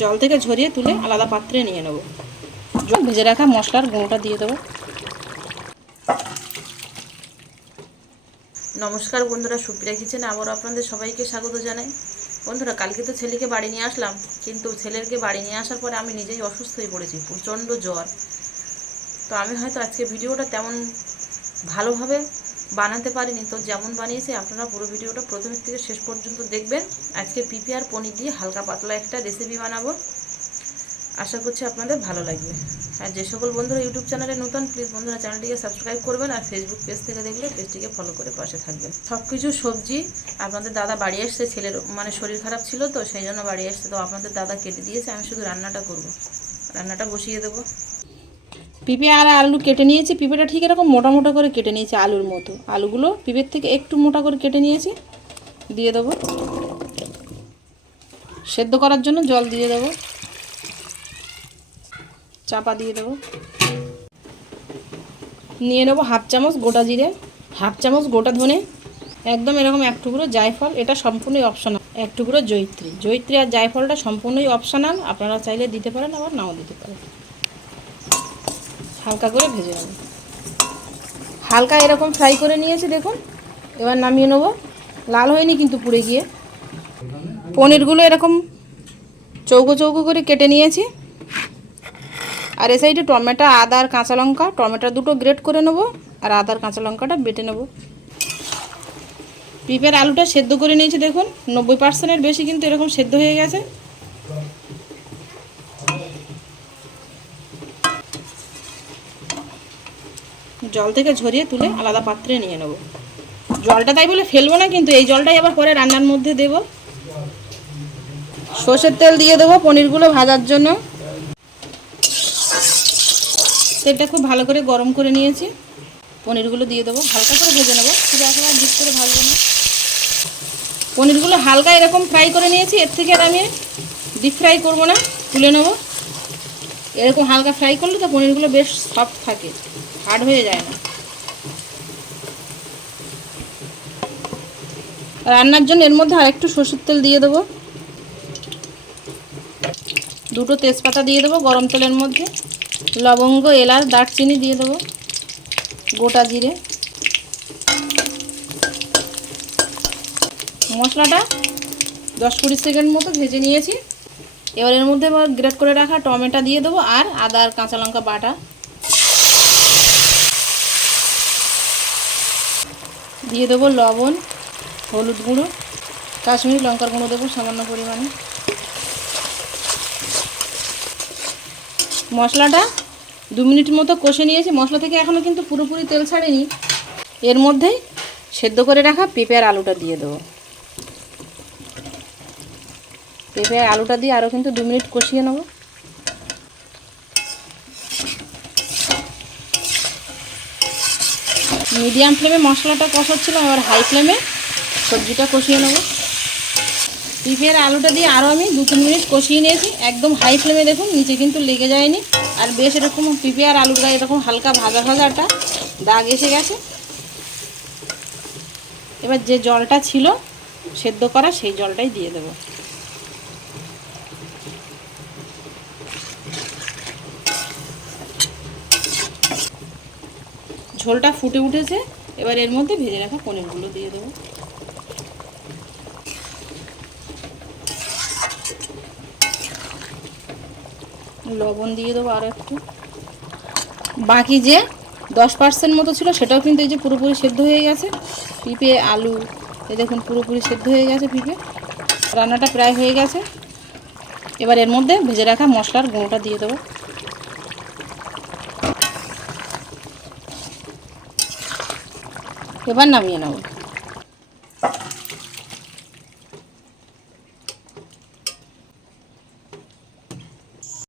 জল থেকে ঝরিয়ে তুলে আলাদা পাত্রে নিয়ে নেব। ভেজে রাখা মশলার গুঁড়োটা দিয়ে দেবো। নমস্কার বন্ধুরা, সুপ্রিয়া কিচেনে আবার আপনাদের সবাইকে স্বাগত জানাই। বন্ধুরা, কালকে তো ছেলেকে বাড়ি নিয়ে আসলাম, কিন্তু ছেলেকে বাড়ি নিয়ে আসার পরে আমি নিজেই অসুস্থ হয়ে পড়েছি, প্রচণ্ড জ্বর। তো আমি হয়তো আজকে ভিডিওটা তেমন ভালোভাবে বানাতে পারিনি, তো যেমন বানিয়েছি আপনারা পুরো ভিডিওটা প্রথমের থেকে শেষ পর্যন্ত দেখবেন। আজকে পিপি আর পনির দিয়ে হালকা পাতলা একটা রেসিপি বানাবো, আশা করছি আপনাদের ভালো লাগবে। আর যে সকল বন্ধুরা ইউটিউব চ্যানেলে নতুন, প্লিজ বন্ধুরা চ্যানেলটিকে সাবস্ক্রাইব করবেন, আর ফেসবুক পেজ থেকে দেখলে পেজটিকে ফলো করে পাশে থাকবেন। সব কিছু সবজি আপনাদের দাদা বাড়ি আসছে, ছেলের মানে শরীর খারাপ ছিল, তো সেই জন্য বাড়ি আসছে, তো আপনাদের দাদা কেটে দিয়েছে, আমি শুধু রান্নাটা করব, রান্নাটা বসিয়ে দেবো। পিঁপে আর আলু কেটে নিয়েছি। পিঁপেটা ঠিক এরকম মোটা মোটা করে কেটে নিয়েছি, আলুর মতো। আলুগুলো পিঁপের থেকে একটু মোটা করে কেটে নিয়েছি, দিয়ে দেবো। সেদ্ধ করার জন্য জল দিয়ে দেবো, চাপা দিয়ে দেবো। নিয়ে নেবো হাফ চামচ গোটা জিরে, হাফ চামচ গোটা ধনে, একদম এরকম এক টুকরো জায়ফল, এটা সম্পূর্ণই অপশনাল। এক টুকরো জয়িত্রী। জয়িত্রী আর জায়ফলটা সম্পূর্ণই অপশনাল, আপনারা চাইলে দিতে পারেন, আবার নাও দিতে পারেন। হালকা করে ভেজে নেব, হালকা এরকম ফ্রাই করে নিয়েছি দেখুন। এবার নামিয়ে নেব। লাল হয়নি কিন্তু পুড়ে গিয়ে। পনিরগুলো এরকম চৌকো চৌকো করে কেটে নিয়েছি। আর এ সাইডে টমেটো, আদা আর কাঁচা লঙ্কা, টমেটো দুটো গ্রেট করে নেব, আর আদা আর কাঁচা লঙ্কাটা বেটে নেব। পিঁপের আলুটা সেদ্ধ করে নিয়েছি দেখুন, 90%-এর বেশি কিন্তু এরকম সেদ্ধ হয়ে গেছে। জল থেকে ঝরিয়ে তুলে আলাদা পাত্রে নিয়ে নেব। জলটা তাই বলে ফেলবো না, কিন্তু এই জলটাই আবার পরে রান্নার মধ্যে দেব। সর্ষের তেল দিয়ে দেবো পনিরগুলো ভাজার জন্য। তেলটা খুব ভালো করে গরম করে নিয়েছি, পনিরগুলো দিয়ে দেবো। হালকা করে ভেজে নেবো, খুব একেবারে ডিপ করে ভাজবো না। পনিরগুলো হালকা এরকম ফ্রাই করে নিয়েছি, এর থেকে আর আমি ডিপ ফ্রাই করবো না, তুলে নেবো। এরকম হালকা ফ্রাই করলে তো পনিরগুলো বেশ সফট থাকে, হার্ড হয়ে যায় না। রান্নার জন্য এর মধ্যে আরেকটু সরষের তেল দিয়ে দেবো, দুটো তেজপাতা দিয়ে দেবো গরম তেলের মধ্যে, লবঙ্গ, এলাচ, দারচিনি দিয়ে দেবো, গোটা জিরে। মশলাটা 10-20 সেকেন্ড মতো ভেজে নিয়েছি। এবার এর মধ্যে গ্রেট করে রাখা টমেটো দিয়ে দেবো, আর আদা আর কাঁচা লঙ্কা বাটা দিয়ে দেবো, লবণ, হলুদ গুঁড়ো, কাশ্মীরি লঙ্কার গুঁড়ো দেবো সামান্য পরিমাণে। মশলাটা 2 মিনিট মতো কষে নিয়েছি। মশলা থেকে এখনও কিন্তু পুরোপুরি তেল ছাড়েনি। এর মধ্যেই সেদ্ধ করে রাখা পেঁপে আর আলুটা দিয়ে দেবো। পেঁপে আর আলুটা দিয়ে আরও কিন্তু 2 মিনিট কষিয়ে নেব। মিডিয়াম ফ্লেমে মশলাটা কষাচ্ছিলাম, এবার হাই ফ্লেমে সবজিটা কষিয়ে নেব। পেঁপে আর আলুটা দিয়ে আরও আমি 2-3 মিনিট কষিয়ে নিয়েছি, একদম হাই ফ্লেমে। দেখুন নিচে কিন্তু লেগে যায়নি, আর বেশ এরকম পেঁপে আর আলুর গায়ে এরকম হালকা ভাজা ভাজা একটা দাগ এসে গেছে। এবার যে জলটা ছিল সেদ্ধ করা, সেই জলটাই দিয়ে দেব। ঝোলটা ফুটে উঠেছে, এবার এর মধ্যে ভেজে রাখা পনিরগুলো দিয়ে দেবো। লবণ দিয়ে দেবো আর একটু। বাকি যে 10% মতো ছিল সেটাও কিন্তু এই যে পুরোপুরি সেদ্ধ হয়ে গেছে। পেঁপে আলু এই দেখুন পুরোপুরি সেদ্ধ হয়ে গেছে। পেঁপে রান্নাটা প্রায় হয়ে গেছে। এবার এর মধ্যে ভেজে রাখা মশলার গুঁড়োটা দিয়ে দেবো। এবার নামিয়ে নেব।